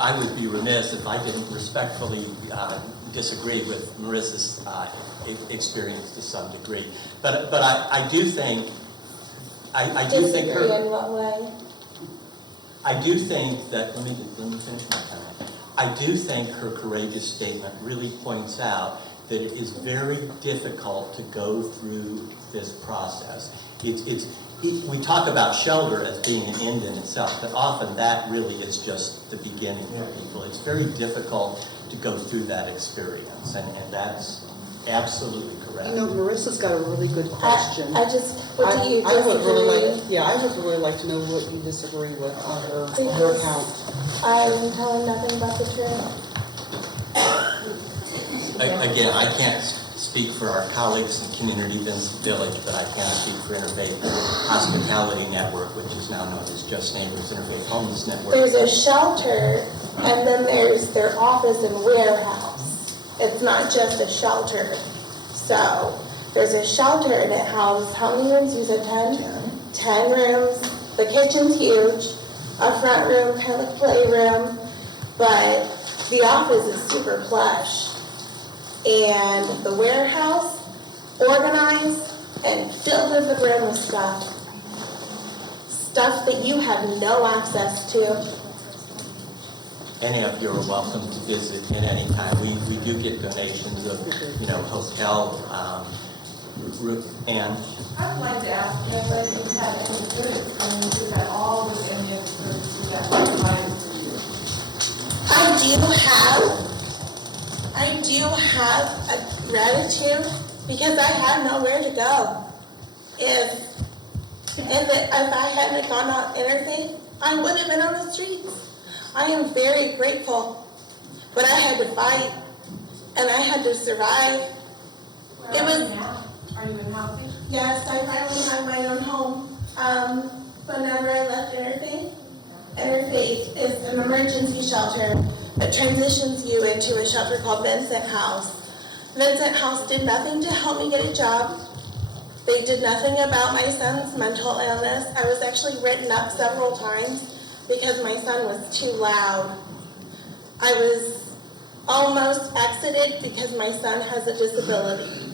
I would be remiss if I didn't respectfully disagree with Marissa's experience to some degree. But I do think I do think her. Disagree in what way? I do think that let me finish my comment. I do think her courageous statement really points out that it is very difficult to go through this process. We talk about shelter as being an end in itself, but often that really is just the beginning for people. It's very difficult to go through that experience, and that's absolutely correct. You know, Marissa's got a really good question. What do you disagree? I would really like to know what you disagree with on her account. I'm telling nothing about the truth. Again, I can't speak for our colleagues in Community Village, but I can speak for Interfaith Hospitality Network, which is now known as Just Neighbors Interfaith Homeless Network. There's a shelter, and then there's their office and warehouse. It's not just a shelter. So there's a shelter, and it houses how many rooms? You said 10? 10 rooms. The kitchen's huge. A front room, kind of like playroom, but the office is super plush. And the warehouse, organized and filled to the brim with stuff. Stuff that you have no access to. Any of you are welcome to visit at any time. We do get donations of, hotel, and I would like to ask if you've had any good experiences at all with any of the services that were provided for you. I do have a gratitude because I had nowhere to go. If I hadn't gone out interfaith, I would have been on the streets. I am very grateful, but I had to fight and I had to survive. Where are you now? Are you in housing? Yes, I finally have my own home. Whenever I left interfaith is an emergency shelter that transitions you into a shelter called Vincent House. Vincent House did nothing to help me get a job. They did nothing about my son's mental illness. I was actually written up several times because my son was too loud. I was almost exited because my son has a disability.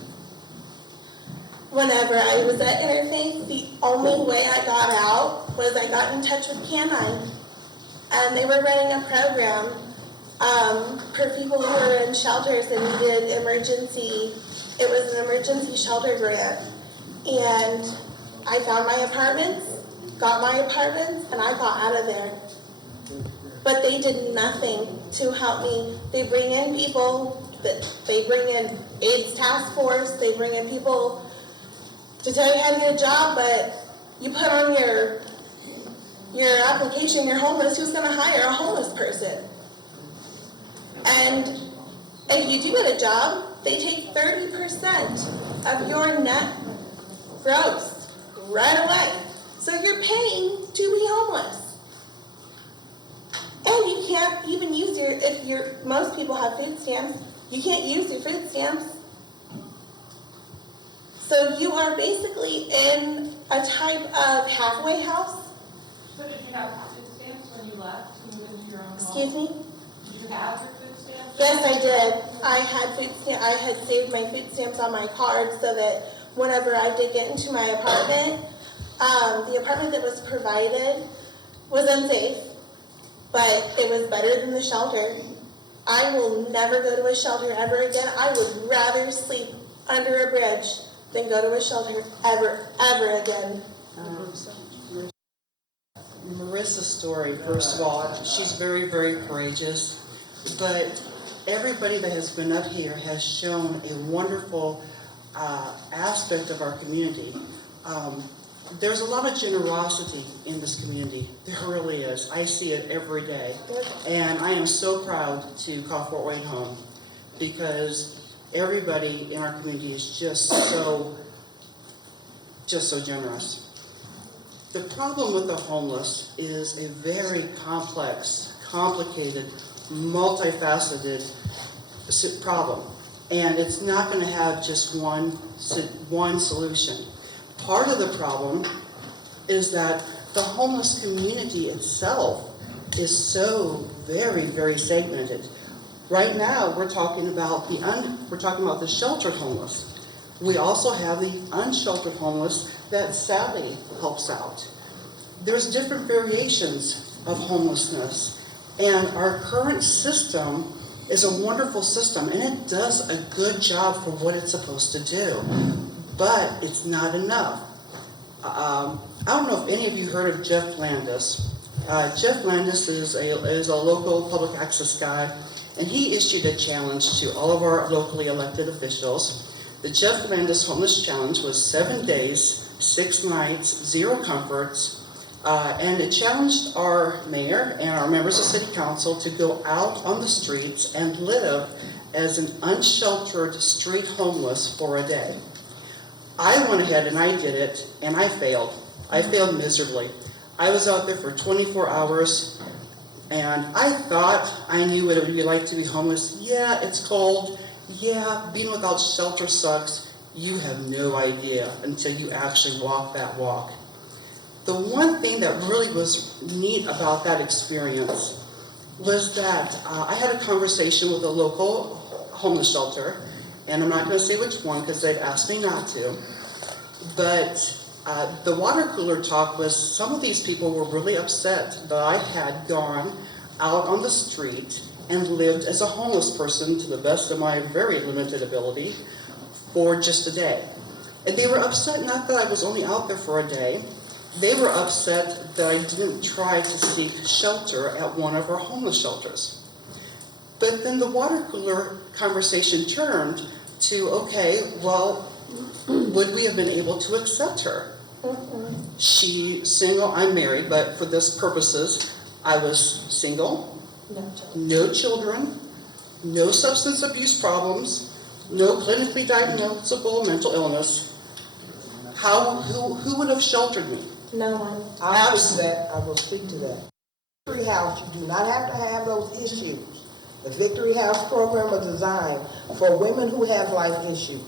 Whenever I was at Interfaith, the only way I got out was I got in touch with Canine. And they were running a program for people who were in shelters and needed it was an emergency shelter grant. And I found my apartments, got my apartments, and I got out of there. But they did nothing to help me. They bring in people, they bring in AIDS task force, they bring in people to tell you how to get a job, but you put on your application, you're homeless, who's gonna hire a homeless person? And if you do get a job, they take 30% of your net gross right away. So you're paying to be homeless. And you can't even use most people have food stamps, you can't use your food stamps. So you are basically in a type of halfway house. So did you have food stamps when you left to move into your own home? Excuse me? Did you have your food stamps? Yes, I did. I had saved my food stamps on my card so that whenever I did get into my apartment, the apartment that was provided was unsafe, but it was better than the shelter. I will never go to a shelter ever again. I would rather sleep under a bridge than go to a shelter ever again. Marissa's story, first of all, she's very, very courageous, but everybody that has been up here has shown a wonderful aspect of our community. There's a lot of generosity in this community. There really is. I see it every day. And I am so proud to call Fort Wayne home because everybody in our community is just so generous. The problem with the homeless is a very complex, complicated, multifaceted problem. And it's not going to have just one solution. Part of the problem is that the homeless community itself is so very, very segmented. Right now, we're talking about the sheltered homeless. We also have the unsheltered homeless that Sally helps out. There's different variations of homelessness, and our current system is a wonderful system, and it does a good job for what it's supposed to do, but it's not enough. I don't know if any of you heard of Jeff Landis. Jeff Landis is a local public access guy, and he issued a challenge to all of our locally elected officials. The Jeff Landis Homeless Challenge was 7 days, 6 nights, 0 comforts, and it challenged our mayor and our members of city council to go out on the streets and live as an unsheltered street homeless for a day. I went ahead and I did it, and I failed. I failed miserably. I was out there for 24 hours, and I thought I knew what it would be like to be homeless. Yeah, it's cold. Yeah, being without shelter sucks. You have no idea until you actually walk that walk. The one thing that really was neat about that experience was that I had a conversation with a local homeless shelter, and I'm not going to say which one because they've asked me not to, but the water cooler talk was some of these people were really upset that I had gone out on the street and lived as a homeless person to the best of my very limited ability for just a day. And they were upset not that I was only out there for a day, they were upset that I didn't try to seek shelter at one of our homeless shelters. But then the water cooler conversation turned to, okay, well, would we have been able to accept her? She's single, I'm married, but for this purposes, I was single, no children, no substance abuse problems, no clinically diagnosable mental illness. Who would have sheltered me? No one. I will speak to that. Victory House, you do not have to have those issues. The Victory House program was designed for women who have life issues.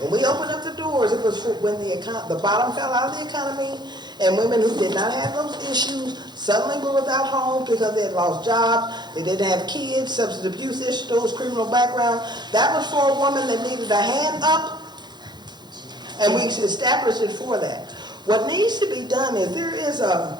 When we opened up the doors, it was for when the bottom fell out of the economy, and women who did not have those issues suddenly were without homes because they had lost jobs, they didn't have kids, substance abuse issues, criminal background. That was for a woman that needed a hand up, and we established it for that. What needs to be done is there is a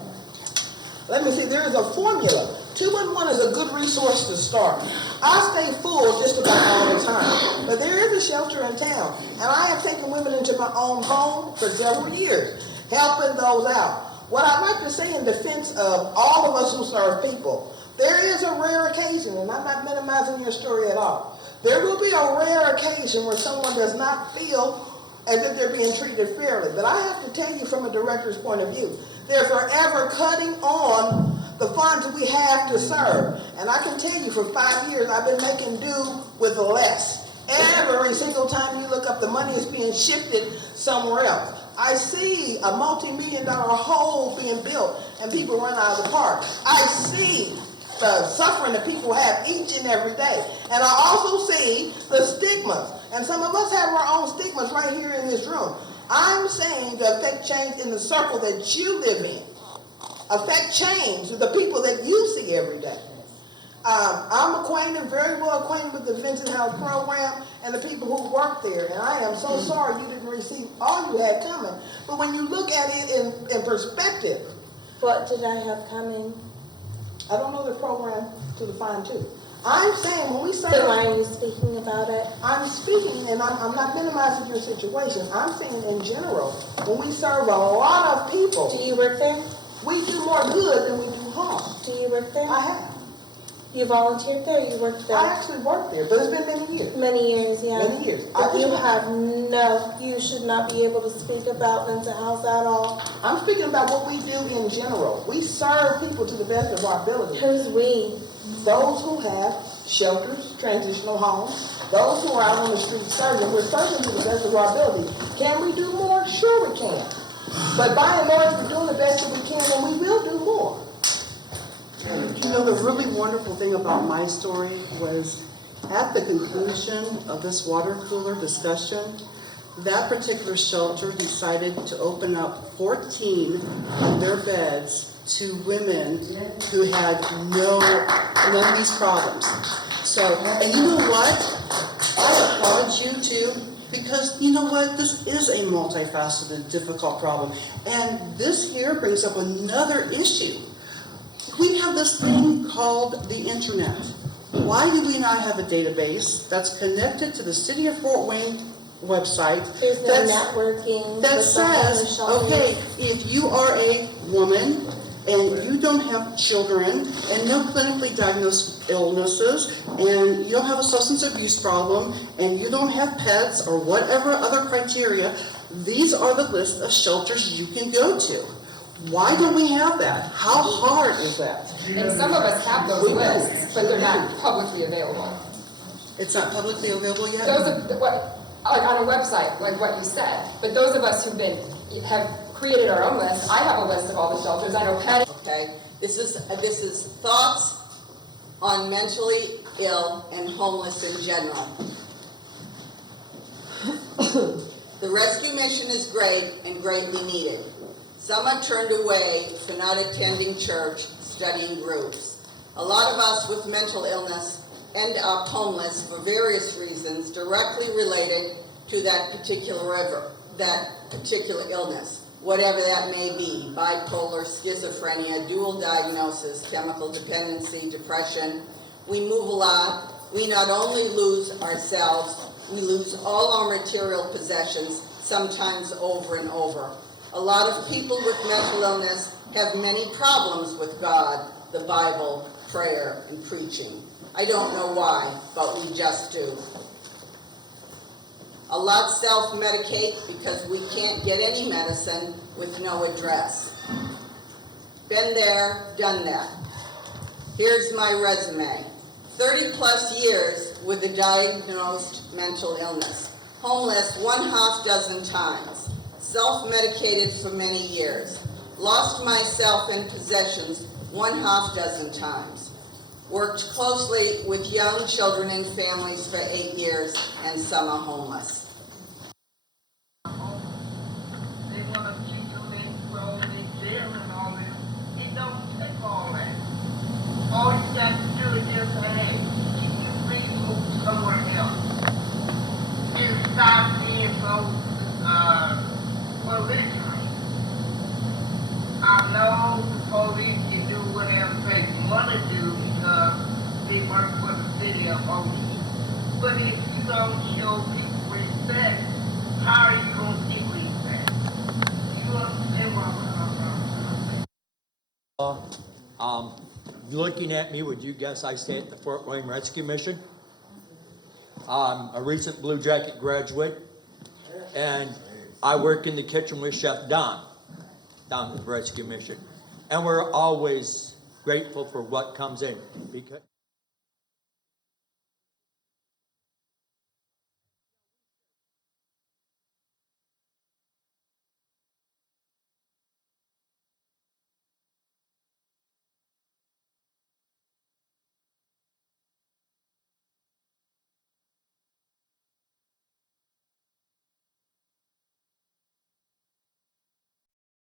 formula. 211 is a good resource to start. I stay full just about all the time, but there is a shelter in town, and I have taken women into my own home for several years, helping those out. What I'd like to say in defense of all of us who serve people, there is a rare occasion, and I'm not minimizing your story at all. There will be a rare occasion where someone does not feel as if they're being treated fairly. But I have to tell you from a director's point of view, they're forever cutting on the funds that we have to serve. And I can tell you for 5 years, I've been making do with less. Every single time you look up, the money is being shifted somewhere else. I see a multi-million-dollar hole being built and people run out of the park. I see the suffering that people have each and every day. And I also see the stigmas. And some of us have our own stigmas right here in this room. I'm saying to affect change in the circle that you live in. Affect change with the people that you see every day. I'm very well acquainted with the Vincent House program and the people who work there. And I am so sorry you didn't receive all you had coming. But when you look at it in perspective. What did I have coming? I don't know the program to define too. I'm saying when we serve. Then why are you speaking about it? I'm speaking, and I'm not minimizing your situation. I'm saying in general, when we serve a lot of people. Do you work there? We do more good than we do harm. Do you work there? I have. You volunteered there, you worked there? I actually worked there, but it's been many years. Many years, yeah. Many years. But you should not be able to speak about mental health at all. I'm speaking about what we do in general. We serve people to the best of our ability. Who's we? Those who have shelters, transitional homes, those who are out on the street serving, we're serving to the best of our ability. Can we do more? Sure we can. But by and large, we're doing the best that we can, and we will do more. You know, the really wonderful thing about my story was at the conclusion of this water cooler discussion, that particular shelter decided to open up 14 of their beds to women who had none of these problems. So, and you know what? I applaud you too, because you know what? This is a multifaceted, difficult problem. And this here brings up another issue. We have this thing called the internet. Why do we not have a database that's connected to the City of Fort Wayne website? There's no networking. That says, okay, if you are a woman and you don't have children and no clinically diagnosed illnesses and you don't have a substance abuse problem and you don't have pets or whatever other criteria, these are the list of shelters you can go to. Why don't we have that? How hard is that? And some of us have those lists, but they're not publicly available. It's not publicly available yet? Those are, like on a website, like what you said. But those of us have created our own list. I have a list of all the shelters. I know Patti. Okay, this is thoughts on mentally ill and homeless in general. The rescue mission is great and greatly needed. Some are turned away for not attending church, studying groups. A lot of us with mental illness end up homeless for various reasons directly related to that particular illness, whatever that may be: bipolar, schizophrenia, dual diagnosis, chemical dependency, depression. We move a lot. We not only lose ourselves, we lose all our material possessions, sometimes over and over. A lot of people with mental illness have many problems with God, the Bible, prayer, and preaching. I don't know why, but we just do. A lot self-medicate because we can't get any medicine with no address. Been there, done that. Here's my resume. 30 plus years with a diagnosed mental illness. Homeless 1/2 times. Self-medicated for many years. Lost myself in possessions 1/2 times. Worked closely with young children and families for 8 years, and some are homeless. They want to keep them in clothes, in jail and all this. It don't take all that. All you got to do is just say, hey, you please move somewhere else. And stop being so belligerent. I know the police can do whatever they want to do because they work for the city of Ocean. But if you don't show people respect, how are you going to get respect? You understand what I'm saying? Looking at me, would you guess I stay at the Fort Wayne Rescue Mission? I'm a recent Blue Jacket graduate, and I work in the kitchen with Chef Don down at the Rescue Mission. And we're always grateful for what comes in. Because